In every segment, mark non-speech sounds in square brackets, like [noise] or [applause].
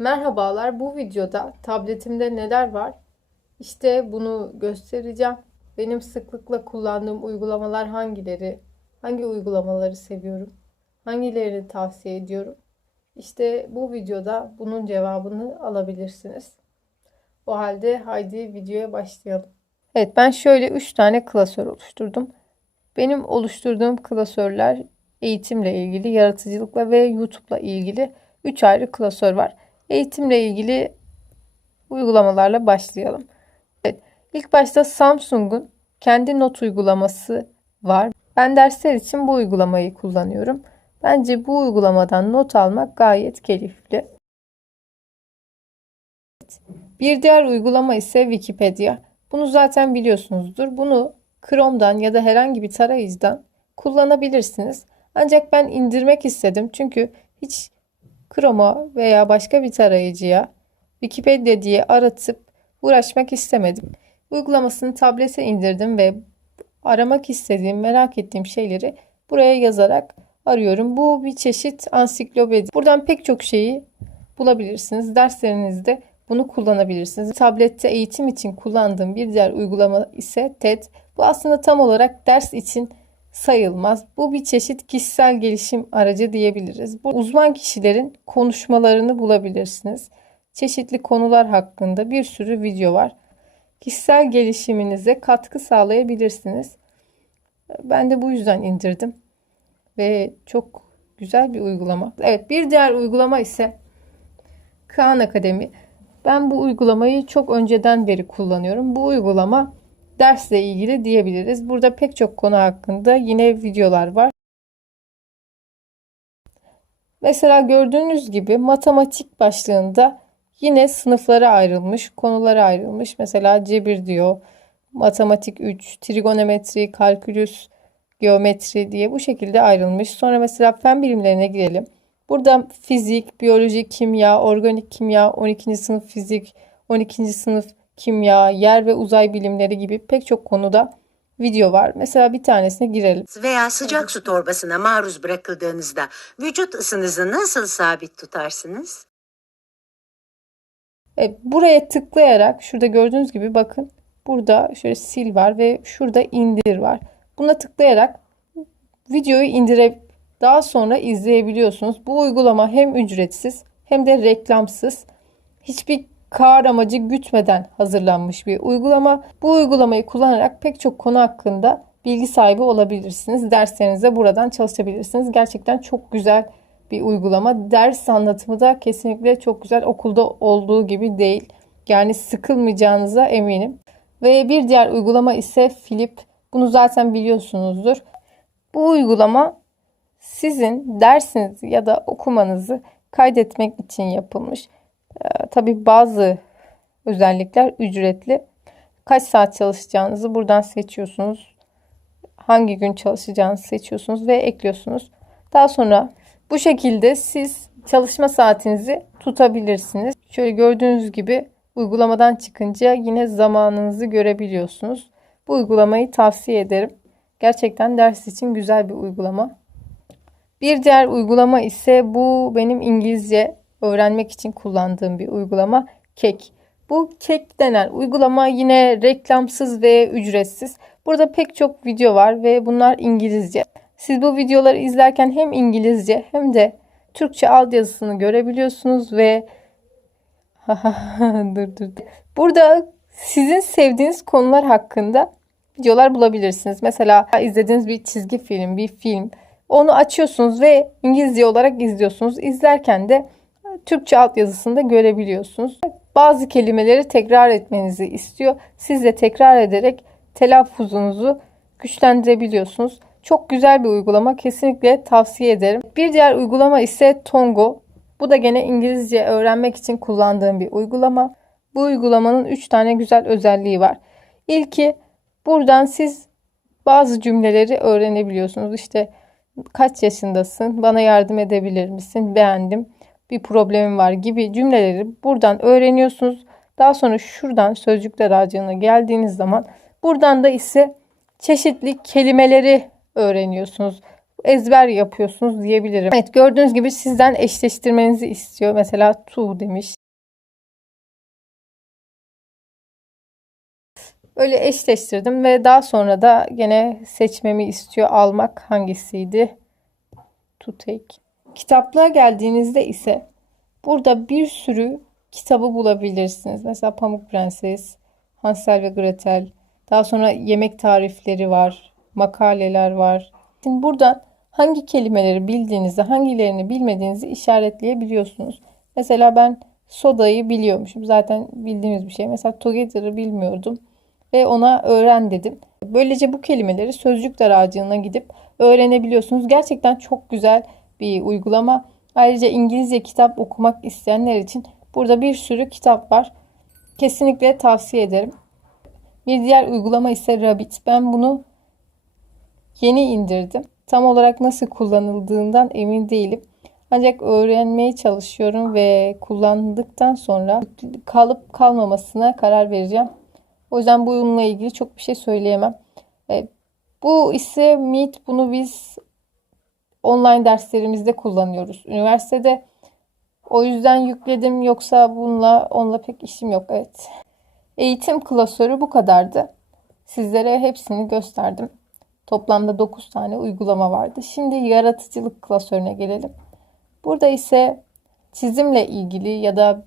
Merhabalar, bu videoda tabletimde neler var? İşte bunu göstereceğim. Benim sıklıkla kullandığım uygulamalar hangileri? Hangi uygulamaları seviyorum? Hangilerini tavsiye ediyorum? İşte bu videoda bunun cevabını alabilirsiniz. O halde haydi videoya başlayalım. Evet, ben şöyle 3 tane klasör oluşturdum. Benim oluşturduğum klasörler eğitimle ilgili, yaratıcılıkla ve YouTube'la ilgili 3 ayrı klasör var. Eğitimle ilgili uygulamalarla başlayalım. Evet, ilk başta Samsung'un kendi not uygulaması var. Ben dersler için bu uygulamayı kullanıyorum. Bence bu uygulamadan not almak gayet keyifli. Bir diğer uygulama ise Wikipedia. Bunu zaten biliyorsunuzdur. Bunu Chrome'dan ya da herhangi bir tarayıcıdan kullanabilirsiniz. Ancak ben indirmek istedim. Çünkü hiç Chrome'a veya başka bir tarayıcıya Wikipedia diye aratıp uğraşmak istemedim. Uygulamasını tablete indirdim ve aramak istediğim, merak ettiğim şeyleri buraya yazarak arıyorum. Bu bir çeşit ansiklopedi. Buradan pek çok şeyi bulabilirsiniz. Derslerinizde bunu kullanabilirsiniz. Tablette eğitim için kullandığım bir diğer uygulama ise TED. Bu aslında tam olarak ders için sayılmaz. Bu bir çeşit kişisel gelişim aracı diyebiliriz. Bu uzman kişilerin konuşmalarını bulabilirsiniz. Çeşitli konular hakkında bir sürü video var. Kişisel gelişiminize katkı sağlayabilirsiniz. Ben de bu yüzden indirdim. Ve çok güzel bir uygulama. Evet bir diğer uygulama ise Kaan Akademi. Ben bu uygulamayı çok önceden beri kullanıyorum. Bu uygulama dersle ilgili diyebiliriz. Burada pek çok konu hakkında yine videolar var. Mesela gördüğünüz gibi matematik başlığında yine sınıflara ayrılmış, konulara ayrılmış. Mesela cebir diyor, matematik 3, trigonometri, kalkülüs, geometri diye bu şekilde ayrılmış. Sonra mesela fen bilimlerine girelim. Burada fizik, biyoloji, kimya, organik kimya, 12. sınıf fizik, 12. sınıf kimya, yer ve uzay bilimleri gibi pek çok konuda video var. Mesela bir tanesine girelim. veya sıcak su torbasına maruz bırakıldığınızda vücut ısınızı nasıl sabit tutarsınız? Evet, buraya tıklayarak şurada gördüğünüz gibi bakın burada şöyle sil var ve şurada indir var. Buna tıklayarak videoyu indirip daha sonra izleyebiliyorsunuz. Bu uygulama hem ücretsiz hem de reklamsız. Hiçbir kar amacı gütmeden hazırlanmış bir uygulama. Bu uygulamayı kullanarak pek çok konu hakkında bilgi sahibi olabilirsiniz. Derslerinizde buradan çalışabilirsiniz. Gerçekten çok güzel bir uygulama. Ders anlatımı da kesinlikle çok güzel. Okulda olduğu gibi değil. Yani sıkılmayacağınıza eminim. Ve bir diğer uygulama ise Flip. Bunu zaten biliyorsunuzdur. Bu uygulama sizin dersinizi ya da okumanızı kaydetmek için yapılmış. Ee, tabii bazı özellikler ücretli. Kaç saat çalışacağınızı buradan seçiyorsunuz. Hangi gün çalışacağınızı seçiyorsunuz ve ekliyorsunuz. Daha sonra bu şekilde siz çalışma saatinizi tutabilirsiniz. Şöyle gördüğünüz gibi uygulamadan çıkınca yine zamanınızı görebiliyorsunuz. Bu uygulamayı tavsiye ederim. Gerçekten ders için güzel bir uygulama. Bir diğer uygulama ise bu benim İngilizce öğrenmek için kullandığım bir uygulama Kek. Bu Kek denen uygulama yine reklamsız ve ücretsiz. Burada pek çok video var ve bunlar İngilizce. Siz bu videoları izlerken hem İngilizce hem de Türkçe altyazısını görebiliyorsunuz ve [laughs] dur dur. Burada sizin sevdiğiniz konular hakkında videolar bulabilirsiniz. Mesela izlediğiniz bir çizgi film, bir film. Onu açıyorsunuz ve İngilizce olarak izliyorsunuz. İzlerken de Türkçe altyazısını da görebiliyorsunuz. Bazı kelimeleri tekrar etmenizi istiyor. Siz de tekrar ederek telaffuzunuzu güçlendirebiliyorsunuz. Çok güzel bir uygulama. Kesinlikle tavsiye ederim. Bir diğer uygulama ise Tongo. Bu da gene İngilizce öğrenmek için kullandığım bir uygulama. Bu uygulamanın 3 tane güzel özelliği var. İlki buradan siz bazı cümleleri öğrenebiliyorsunuz. İşte kaç yaşındasın? Bana yardım edebilir misin? Beğendim. Bir problemim var gibi cümleleri buradan öğreniyorsunuz. Daha sonra şuradan sözcükler ağacına geldiğiniz zaman buradan da ise çeşitli kelimeleri öğreniyorsunuz. ezber yapıyorsunuz diyebilirim. Evet gördüğünüz gibi sizden eşleştirmenizi istiyor. Mesela to demiş. Böyle eşleştirdim ve daha sonra da gene seçmemi istiyor. Almak hangisiydi? To take. Kitaplığa geldiğinizde ise burada bir sürü kitabı bulabilirsiniz. Mesela Pamuk Prenses, Hansel ve Gretel. Daha sonra yemek tarifleri var, makaleler var. Şimdi buradan hangi kelimeleri bildiğinizi, hangilerini bilmediğinizi işaretleyebiliyorsunuz. Mesela ben sodayı biliyormuşum. Zaten bildiğimiz bir şey. Mesela together'ı bilmiyordum ve ona öğren dedim. Böylece bu kelimeleri sözcükler ağacına gidip öğrenebiliyorsunuz. Gerçekten çok güzel bir uygulama. Ayrıca İngilizce kitap okumak isteyenler için burada bir sürü kitap var. Kesinlikle tavsiye ederim. Bir diğer uygulama ise Rabbit. Ben bunu yeni indirdim. Tam olarak nasıl kullanıldığından emin değilim. Ancak öğrenmeye çalışıyorum ve kullandıktan sonra kalıp kalmamasına karar vereceğim. O yüzden bununla ilgili çok bir şey söyleyemem. E, bu ise Meet. Bunu biz online derslerimizde kullanıyoruz. Üniversitede o yüzden yükledim. Yoksa bununla onunla pek işim yok. Evet. Eğitim klasörü bu kadardı. Sizlere hepsini gösterdim. Toplamda 9 tane uygulama vardı. Şimdi yaratıcılık klasörüne gelelim. Burada ise çizimle ilgili ya da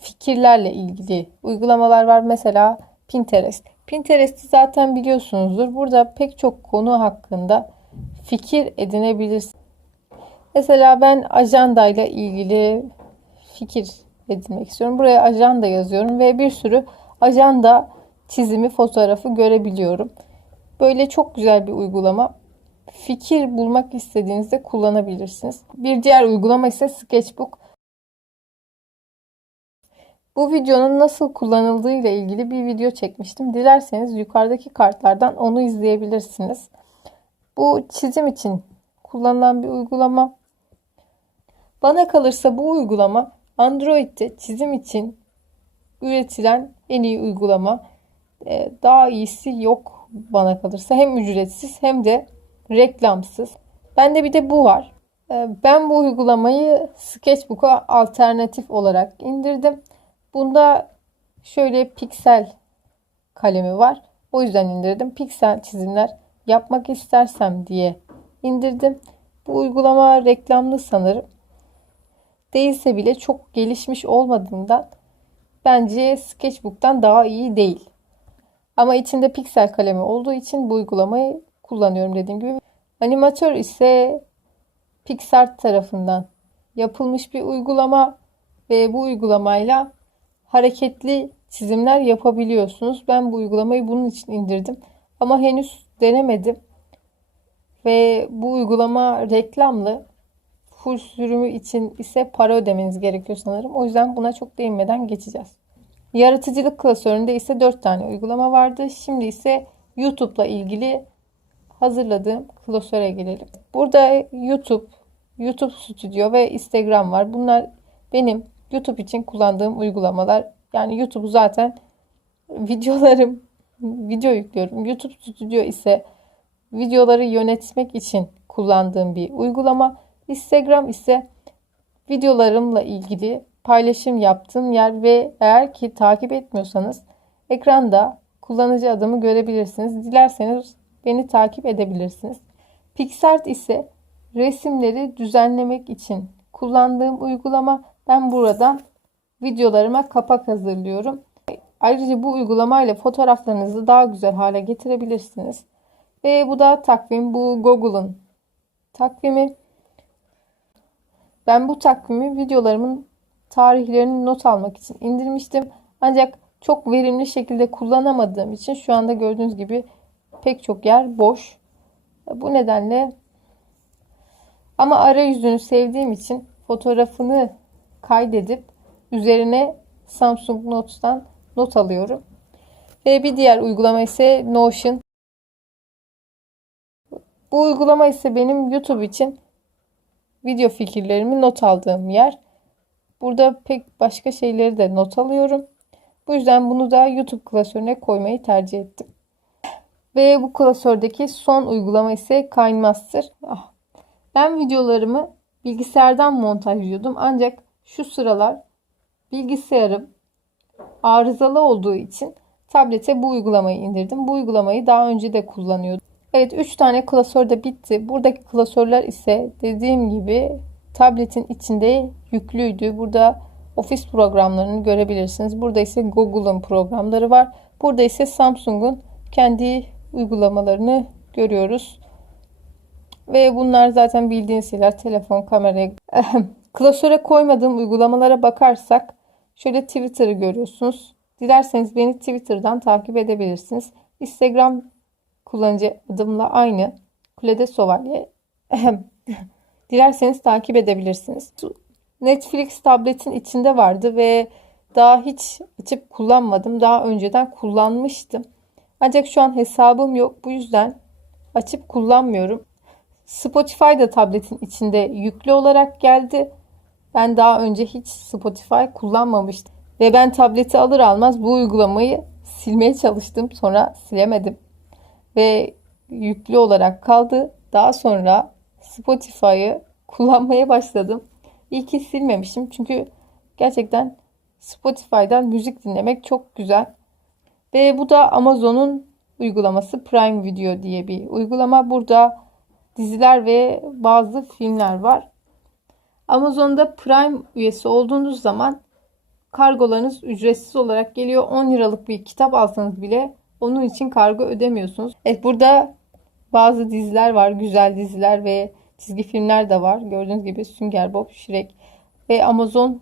fikirlerle ilgili uygulamalar var. Mesela Pinterest. Pinterest'i zaten biliyorsunuzdur. Burada pek çok konu hakkında fikir edinebilirsiniz. Mesela ben ajandayla ilgili fikir edinmek istiyorum. Buraya ajanda yazıyorum ve bir sürü ajanda çizimi, fotoğrafı görebiliyorum. Böyle çok güzel bir uygulama. Fikir bulmak istediğinizde kullanabilirsiniz. Bir diğer uygulama ise Sketchbook. Bu videonun nasıl kullanıldığı ile ilgili bir video çekmiştim. Dilerseniz yukarıdaki kartlardan onu izleyebilirsiniz. Bu çizim için kullanılan bir uygulama. Bana kalırsa bu uygulama Android'de çizim için üretilen en iyi uygulama. Ee, Daha iyisi yok bana kalırsa. Hem ücretsiz hem de reklamsız. Bende bir de bu var. Ee, Ben bu uygulamayı Sketchbook'a alternatif olarak indirdim. Bunda şöyle piksel kalemi var. O yüzden indirdim. Piksel çizimler yapmak istersem diye indirdim. Bu uygulama reklamlı sanırım. Değilse bile çok gelişmiş olmadığından bence Sketchbook'tan daha iyi değil. Ama içinde piksel kalemi olduğu için bu uygulamayı kullanıyorum dediğim gibi. Animatör ise Pixar tarafından yapılmış bir uygulama ve bu uygulamayla hareketli çizimler yapabiliyorsunuz. Ben bu uygulamayı bunun için indirdim. Ama henüz denemedim. Ve bu uygulama reklamlı. Full sürümü için ise para ödemeniz gerekiyor sanırım. O yüzden buna çok değinmeden geçeceğiz. Yaratıcılık klasöründe ise 4 tane uygulama vardı. Şimdi ise YouTube'la ilgili hazırladığım klasöre gelelim. Burada YouTube, YouTube Studio ve Instagram var. Bunlar benim YouTube için kullandığım uygulamalar. Yani YouTube'u zaten [laughs] videolarım, video yüklüyorum. YouTube Studio ise videoları yönetmek için kullandığım bir uygulama. Instagram ise videolarımla ilgili paylaşım yaptığım yer ve eğer ki takip etmiyorsanız ekranda kullanıcı adımı görebilirsiniz. Dilerseniz beni takip edebilirsiniz. Pixart ise resimleri düzenlemek için kullandığım uygulama. Ben buradan videolarıma kapak hazırlıyorum. Ayrıca bu uygulamayla fotoğraflarınızı daha güzel hale getirebilirsiniz. Ve bu da takvim. Bu Google'ın takvimi. Ben bu takvimi videolarımın tarihlerini not almak için indirmiştim. Ancak çok verimli şekilde kullanamadığım için şu anda gördüğünüz gibi pek çok yer boş. Bu nedenle ama arayüzünü sevdiğim için fotoğrafını kaydedip üzerine Samsung Notes'tan not alıyorum. Ve bir diğer uygulama ise Notion. Bu uygulama ise benim YouTube için video fikirlerimi not aldığım yer. Burada pek başka şeyleri de not alıyorum. Bu yüzden bunu da YouTube klasörüne koymayı tercih ettim. Ve bu klasördeki son uygulama ise KineMaster. Ah, Ben videolarımı bilgisayardan montajlıyordum ancak şu sıralar bilgisayarım arızalı olduğu için tablete bu uygulamayı indirdim. Bu uygulamayı daha önce de kullanıyordum. Evet 3 tane klasör de bitti. Buradaki klasörler ise dediğim gibi tabletin içinde yüklüydü. Burada ofis programlarını görebilirsiniz. Burada ise Google'ın programları var. Burada ise Samsung'un kendi uygulamalarını görüyoruz. Ve bunlar zaten bildiğiniz şeyler. Telefon, kamera. [laughs] Klasöre koymadığım uygulamalara bakarsak şöyle Twitter'ı görüyorsunuz. Dilerseniz beni Twitter'dan takip edebilirsiniz. Instagram kullanıcı adımla aynı. Kulede Sovalye. [laughs] Dilerseniz takip edebilirsiniz. Netflix tabletin içinde vardı ve daha hiç açıp kullanmadım. Daha önceden kullanmıştım. Ancak şu an hesabım yok. Bu yüzden açıp kullanmıyorum. Spotify da tabletin içinde yüklü olarak geldi. Ben daha önce hiç Spotify kullanmamıştım. Ve ben tableti alır almaz bu uygulamayı silmeye çalıştım. Sonra silemedim. Ve yüklü olarak kaldı. Daha sonra Spotify'ı kullanmaya başladım. İyi ki silmemişim. Çünkü gerçekten Spotify'dan müzik dinlemek çok güzel. Ve bu da Amazon'un uygulaması Prime Video diye bir uygulama. Burada diziler ve bazı filmler var. Amazon'da Prime üyesi olduğunuz zaman kargolarınız ücretsiz olarak geliyor. 10 liralık bir kitap alsanız bile onun için kargo ödemiyorsunuz. Evet burada bazı diziler var. Güzel diziler ve çizgi filmler de var. Gördüğünüz gibi Sünger Bob, Shrek ve Amazon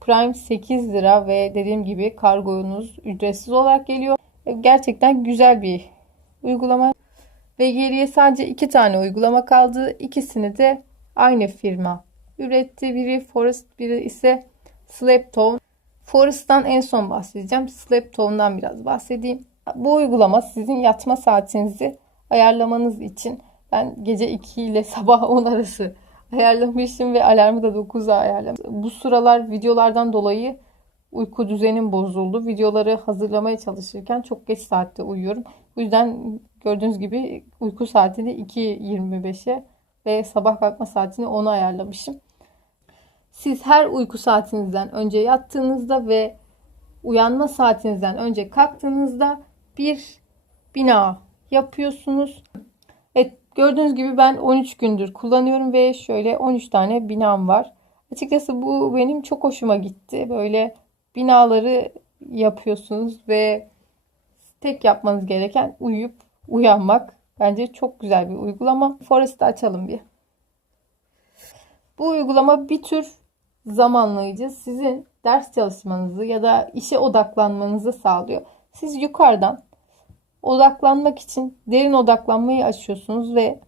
Prime 8 lira ve dediğim gibi kargonuz ücretsiz olarak geliyor. Gerçekten güzel bir uygulama. Ve geriye sadece iki tane uygulama kaldı. İkisini de aynı firma üretti. Biri Forest, biri ise Slaptone. Forest'tan en son bahsedeceğim. Slaptone'dan biraz bahsedeyim. Bu uygulama sizin yatma saatinizi ayarlamanız için ben gece 2 ile [laughs] sabah 10 arası ayarlamışım ve alarmı da 9'a ayarlamışım. Bu sıralar videolardan dolayı uyku düzenim bozuldu. Videoları hazırlamaya çalışırken çok geç saatte uyuyorum. Bu yüzden gördüğünüz gibi uyku saatini 2.25'e ve sabah kalkma saatini 10'a ayarlamışım. Siz her uyku saatinizden önce yattığınızda ve uyanma saatinizden önce kalktığınızda bir bina yapıyorsunuz. Evet gördüğünüz gibi ben 13 gündür kullanıyorum ve şöyle 13 tane binam var. Açıkçası bu benim çok hoşuma gitti. Böyle binaları yapıyorsunuz ve tek yapmanız gereken uyuyup uyanmak. Bence çok güzel bir uygulama. Forest'ı açalım bir. Bu uygulama bir tür zamanlayıcı. Sizin ders çalışmanızı ya da işe odaklanmanızı sağlıyor. Siz yukarıdan odaklanmak için derin odaklanmayı açıyorsunuz ve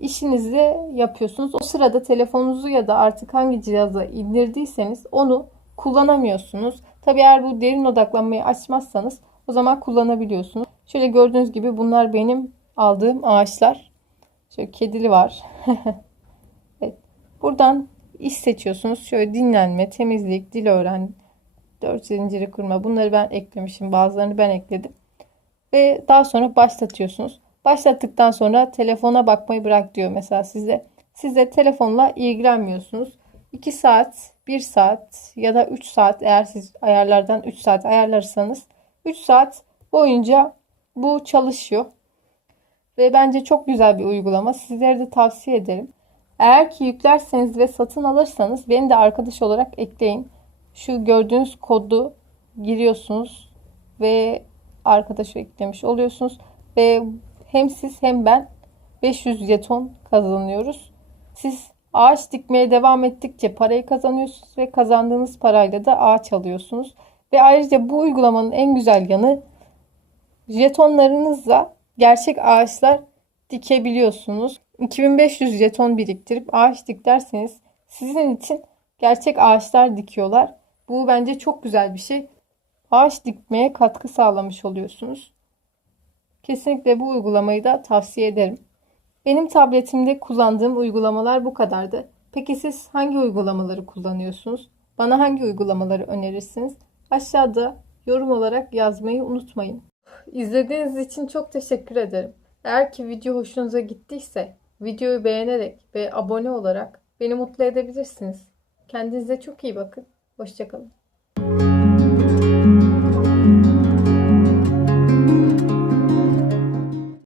işinizi yapıyorsunuz. O sırada telefonunuzu ya da artık hangi cihaza indirdiyseniz onu kullanamıyorsunuz. Tabi eğer bu derin odaklanmayı açmazsanız o zaman kullanabiliyorsunuz. Şöyle gördüğünüz gibi bunlar benim aldığım ağaçlar. Şöyle kedili var. [laughs] evet. Buradan iş seçiyorsunuz. Şöyle dinlenme, temizlik, dil öğren, dört zinciri kurma. Bunları ben eklemişim. Bazılarını ben ekledim. Ve daha sonra başlatıyorsunuz. Başlattıktan sonra telefona bakmayı bırak diyor mesela size. Siz de telefonla ilgilenmiyorsunuz. 2 saat, 1 saat ya da 3 saat eğer siz ayarlardan 3 saat ayarlarsanız 3 saat boyunca bu çalışıyor. Ve bence çok güzel bir uygulama. Sizlere de tavsiye ederim. Eğer ki yüklerseniz ve satın alırsanız beni de arkadaş olarak ekleyin. Şu gördüğünüz kodu giriyorsunuz ve arkadaşı eklemiş oluyorsunuz. Ve hem siz hem ben 500 jeton kazanıyoruz. Siz ağaç dikmeye devam ettikçe parayı kazanıyorsunuz ve kazandığınız parayla da ağaç alıyorsunuz. Ve ayrıca bu uygulamanın en güzel yanı jetonlarınızla gerçek ağaçlar dikebiliyorsunuz. 2500 jeton biriktirip ağaç dik derseniz sizin için gerçek ağaçlar dikiyorlar. Bu bence çok güzel bir şey. Ağaç dikmeye katkı sağlamış oluyorsunuz. Kesinlikle bu uygulamayı da tavsiye ederim. Benim tabletimde kullandığım uygulamalar bu kadardı. Peki siz hangi uygulamaları kullanıyorsunuz? Bana hangi uygulamaları önerirsiniz? Aşağıda yorum olarak yazmayı unutmayın. İzlediğiniz için çok teşekkür ederim. Eğer ki video hoşunuza gittiyse videoyu beğenerek ve abone olarak beni mutlu edebilirsiniz. Kendinize çok iyi bakın. Hoşçakalın.